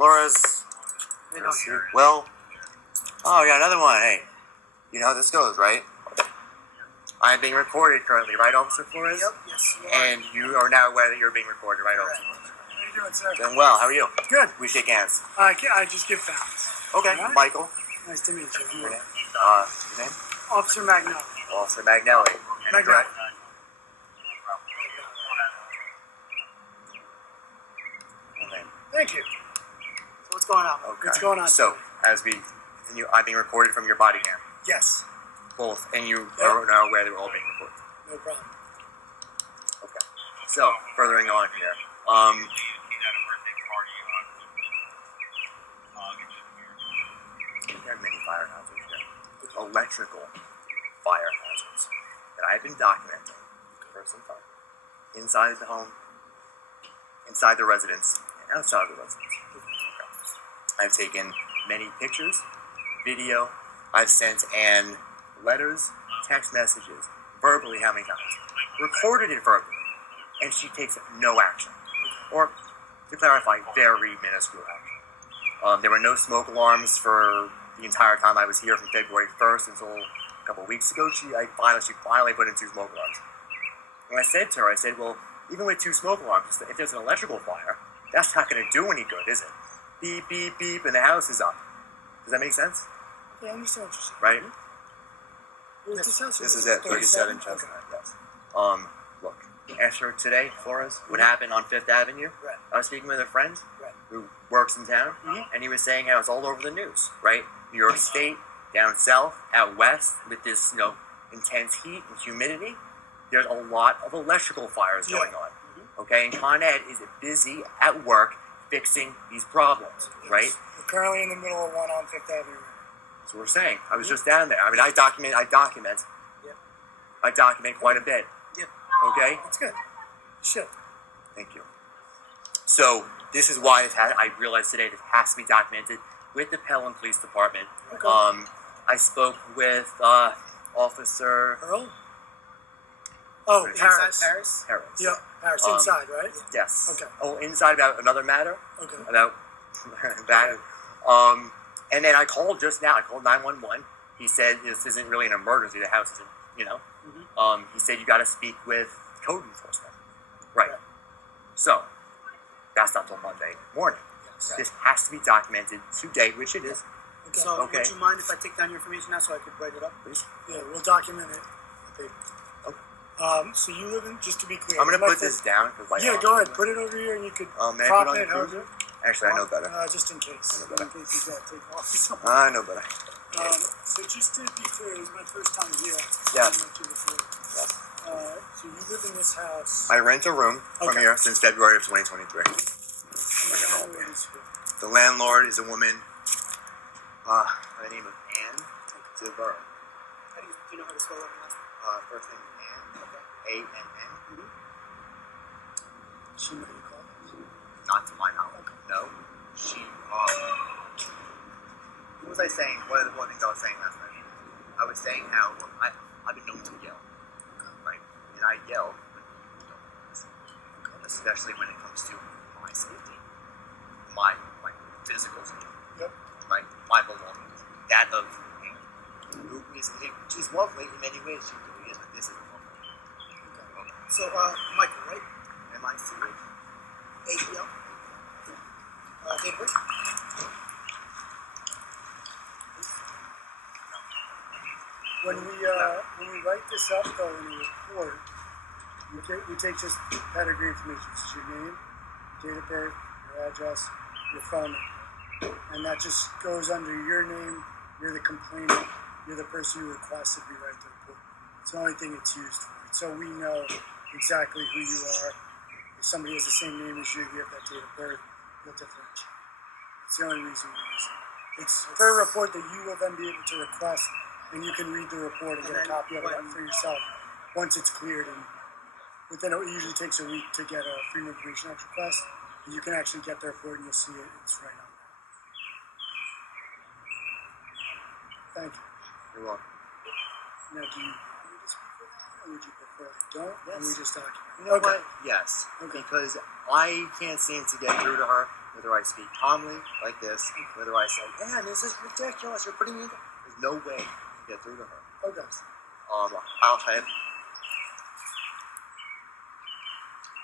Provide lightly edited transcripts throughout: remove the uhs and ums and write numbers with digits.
Laura's. Well. Oh, yeah, another one. Hey, you know how this goes, right? I'm being recorded currently, right, Officer Flores? Yep, yes, you are. And you are now aware that you're being recorded, right, Correct. Officer Flores? How are you doing, sir? Doing well. How are you? Good. We shake hands. I just give thanks. Okay, Right. Michael. Nice to meet you. Your name? Officer Magnelli. Officer Magnelli. And Magnelli. correct- Full name. Thank you. So what's going on? Okay. What's going on? So, today? as we continue, I'm being recorded from your body cam. Yes. Both. And you Yep. are now aware that we're all being recorded. No problem. Okay. So, furthering on here. There are many fire hazards here. Electrical fire hazards that I've been documenting for some time. Inside the home, inside the residence, and outside of the residence. Okay. I've taken many pictures, video. I've sent Ann letters, text messages, verbally how many times. Recorded it verbally. And she takes no action. Or, to clarify, very minuscule action. There were no smoke alarms for the entire time I was here from February 1st until a couple of weeks ago. She finally put in 2 smoke alarms. And I said to her, well, even with 2 smoke alarms, if there's an electrical fire, that's not going to do any good, is it? Beep, beep, beep, and the house is up. Does that make sense? Yeah, I understand what you're saying. Right? This is it, 37 Chestnut, yes. Look, after today, Flores, what happened on 5th Avenue, Right. I was speaking with a friend Right. who works in town, and he was saying how it's all over the news, right? New York State, down south, out west, with this, intense heat and humidity, there's a lot of electrical fires going on, okay? And Con Ed is busy at work fixing these problems, right? We're currently in the middle of one on 5th Avenue. So we're saying, I was just down there. I mean, I document Yep. I document quite a bit, Yep. okay? That's good. You should. Thank you. So this is why I realized today that it has to be documented with the Pelham Police Department. Okay. I spoke with Officer Earl? Oh, Harris. Harris? Harris. Yeah, Harris. Inside, right? Yes. Okay. Oh, inside about another matter. Okay. About that. And then I called just now. I called 911. He said this isn't really an emergency. The house isn't, He said you got to speak with code enforcement. Right. So that's not till Monday morning. Yes. This has to be documented today, which it is. Okay. So, Okay. would you mind if I take down your information now so I could write it up? Please. Yeah, we'll document it. Okay. Okay. So you live in, just to be clear. I'm gonna my put this down because Yeah, go ahead. Put it over here and you could may I prop put it on it. the However. cruiser? Actually, I know better. Just in case. I know better. In case you gotta take off or something. I know better. So just to be clear, this is my first time here. Yeah. I met you before. Yes. So you live in this house. I rent a room from Okay. here since February of 2023. The landlord is a woman by the name of Ann Devert. Do you know how to spell that last name? First name is Ann, A-N-N. She know you call it. Not to my knowledge. No. She, what was I saying? One of the things I was saying last night. I was saying how I've been known to yell. Right? And I yell when people don't listen. Especially when it comes to my safety. My physical safety. Yep. Right? My belongings. That of Ann. Who is, she's lovely in many ways. She really is, but this isn't lovely. Okay. So, Michael, right? M-I-C-H. APL? Date of birth? When we write this up though in a report, we take just pedigree information. It's your name, date of birth, your address, your phone number. And that just goes under your name, you're the complainant, you're the person who requested we write the report. It's the only thing it's used for. So we know exactly who you are. If somebody has the same name as you have that date of birth, you'll differentiate. It's the only reason we use it. It's per report that you will then be able to request, and you can read the report and get a copy of it for yourself once it's cleared. And within it usually takes a week to get a Freedom of Information Act request. And you can actually get the report and you'll see it. It's right on there. Thank you. You're welcome. Now, do you want me to speak for that, or would you prefer I don't? Yes. And we just document? You know Okay. what? Yes. Okay. Because I can't seem to get through to her. whether I speak calmly like this, whether I say, "Man, this is ridiculous. You're putting me." There's no way to get through to her. Okay. I'll have.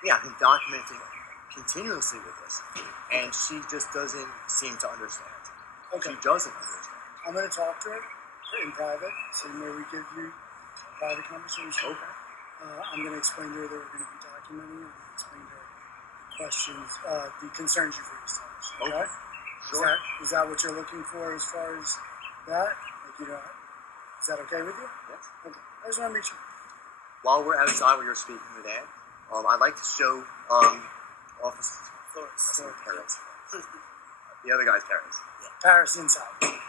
Yeah, I've been documenting continuously with this, and she just doesn't seem to understand. Okay. She doesn't understand. I'm going to talk to her in private, same way we give you private conversation. Okay. I'm going to explain to her that we're going to be documenting it. I'm going to explain to her the questions, the concerns you've raised. Okay? Sure. Is that what you're looking for as far as that? Like, you know, is that okay with you? Yes. Okay. I just want to make sure. While we're outside, where you're speaking with Ann, I'd like to show Officer Flores. The other guy's parents. Paris inside tonight.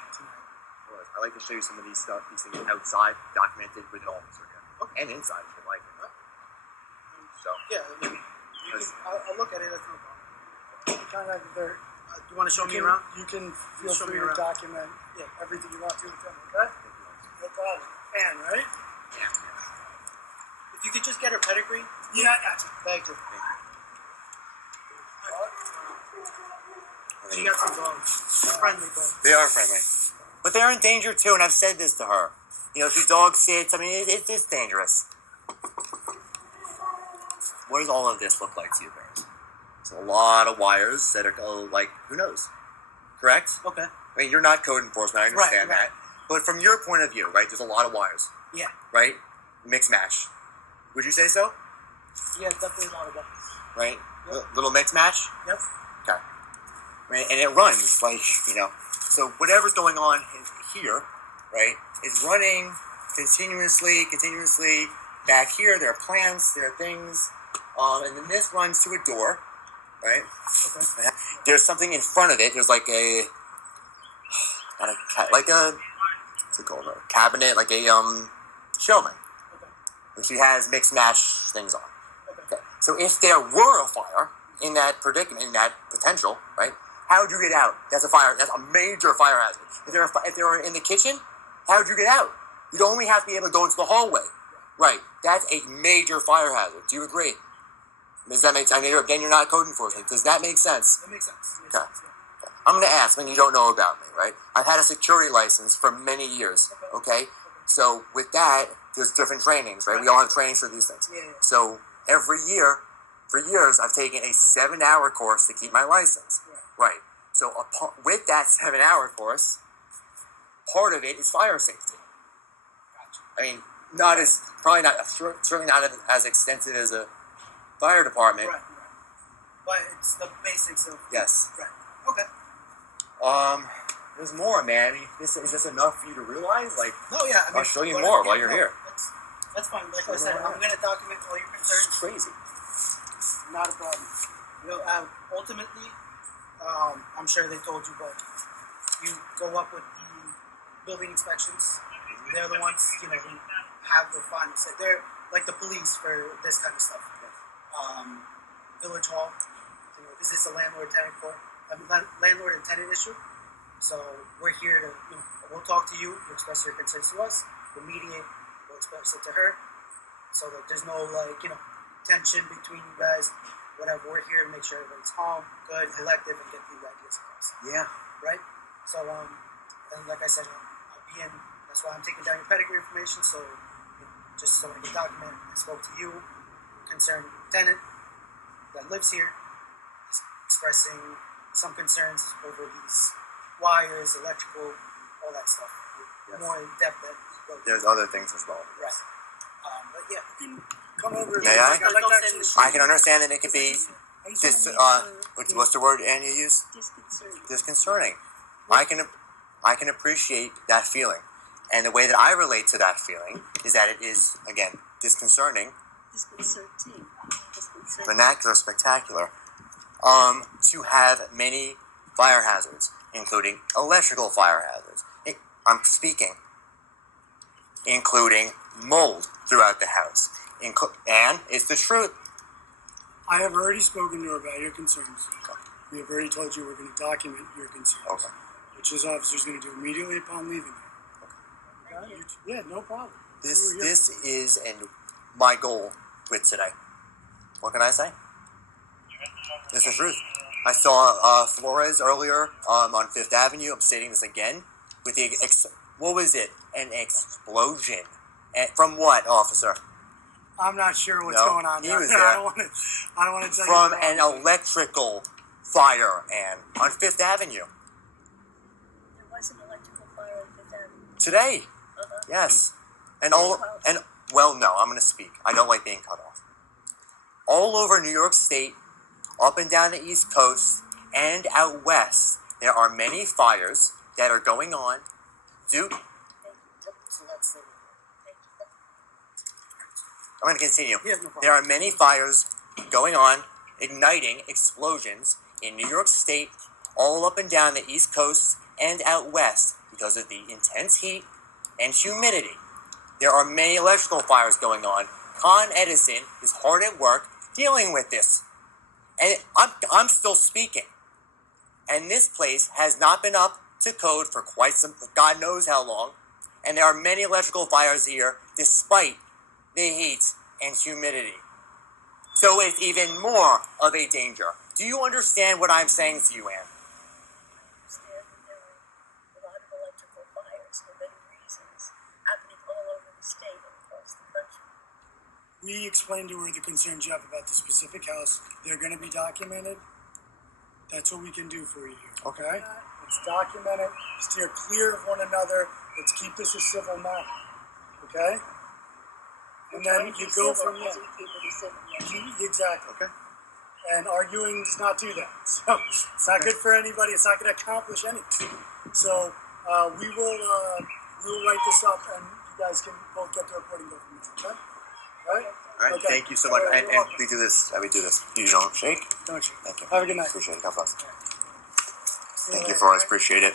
I'd like to show you some of these things outside, documented with an officer here. Okay. And inside, if you like it. So. Yeah, I mean, I'll look at it. That's no problem. Kind of there. You want to show me around? You can feel Show free me to around. document everything you want to with them, okay? No problem. Ann, right? Yeah. If you could just get her pedigree. Yeah, I got you. Thank you. She got some dogs. Friendly dogs. They are friendly. But they're in danger too, and I've said this to her. You know, she dog sits. I mean, it's dangerous. What does all of this look like to you, parents? It's a lot of wires that are, like, who knows? Correct? Okay. I mean, you're not code enforcement, I understand Right. that. But from your point of view, right, there's a lot of wires, Yeah. right? Mix match. Would you say so? Yeah, definitely a lot of dogs. Right? Yep. Little mix match? Yep. Okay. Right? And it runs, like, you know. So whatever's going on here, right, is running continuously. Back here, there are plants, there are things. And then this runs to a door, right? Okay. There's something in front of it. There's like a, what's it called? A cabinet, like a shelving. Okay. And she has mixed match things on. Okay. Okay. So if there were a fire in that predicament, in that potential, right? How would you get out? That's a fire. That's a major fire hazard. If they were in the kitchen, how would you get out? You'd only have to be able to go into the hallway. Right. That's a major fire hazard. Do you agree? Does that make sense? I mean, again, you're not code enforcement. Does that make sense? That makes sense. Okay. I'm going to ask when you don't know about me, right? I've had a security license for many years, okay? So with that, there's different trainings, right? We all have trainings for these things. Yeah. So every year, for years, I've taken a 7-hour course to keep my license. Right. So with that 7-hour course, part of it is fire safety. I mean, certainly not as extensive as a fire department. Right. But it's the basics of. Yes. Right. Okay. There's more, man. Is this enough for you to realize? Like, No, yeah. I mean, I'll show you whatever- more while you're no, here. That's fine. Like I said, I'm going to document all your It's concerns. crazy. Not a problem. You know, ultimately, I'm sure they told you, but you go up with the building inspections. They're the ones, you know, who have the final say. They're like the police for this kind of stuff. Village Hall, you know, is this a landlord-tenant landlord and tenant issue? So we're here to, you know, we'll talk to you. You express your concerns to us. We'll mediate. We'll express it to her, so that there's no, like, you know, tension between you guys. Whatever. We're here to make sure everybody's calm, good, collective, and get these ideas across. Yeah. Right? So, and like I said, I'll be in. That's why I'm taking down your pedigree information, so, you know, just so I can document. I spoke to you, concerned tenant that lives here, is expressing some concerns over these wires, electrical, all that stuff. Yes. More in depth than. There's other things as well. Right. But yeah. Come over. May I? I'd like to actually I can understand that it could be I just wanna make sure- what's the word, Ann, you use? Disconcerting. Disconcerting. I can appreciate that feeling. And the way that I relate to that feeling is that it is, again, disconcerting, Disconcerting. vernacular, spectacular, to have many fire hazards, including electrical fire hazards. I'm speaking, including mold throughout the house. And it's the truth. I have already spoken to her about your concerns. We have already told you we're going to document your concerns, Okay. which this officer is going to do immediately upon leaving. Yeah, no problem. This is my goal with today. What can I say? It's the truth. I saw Flores earlier on Fifth Avenue. I'm stating this again with the what was it? An explosion. And from what, officer? I'm not sure what's No, going on he there. was I there. don't want to tell From you. an electrical fire, and on Fifth Avenue There was an electrical fire on Fifth Avenue. today. Uh-huh. Yes, and well, no, I'm going to speak. I don't like being cut off. All over New York State, up and down the East Coast, and out west, there are many fires that are going on. So that's the. I'm going to continue. Yeah, no problem. There are many fires going on, igniting explosions in New York State, all up and down the East Coast and out west because of the intense heat and humidity. There are many electrical fires going on. Con Edison is hard at work dealing with this. And I'm still speaking. And this place has not been up to code for quite some, God knows how long. And there are many electrical fires here despite the heat and humidity. So it's even more of a danger. Do you understand what I'm saying to you, Ann? I understand that there are a lot of electrical fires for many reasons happening all over the state and across the country. We explained to her the concerns you have about the specific house. They're going to be documented. That's what we can do for you here. Okay? Let's document it. Steer clear of one another. Let's keep this a civil matter. Okay? And then you go from there. Exactly. Okay. And arguing does not do that. So it's not good for anybody. It's not going to accomplish anything. So we will write this up, and you guys can both get the reporting go from there. Okay? All right? All right, Okay. thank you so much. All right, And you're welcome. we do this. We do this. You don't shake. Don't you? Thank you. Have a good night. Appreciate it. God bless. See Thank you, later. Flores. Appreciate it.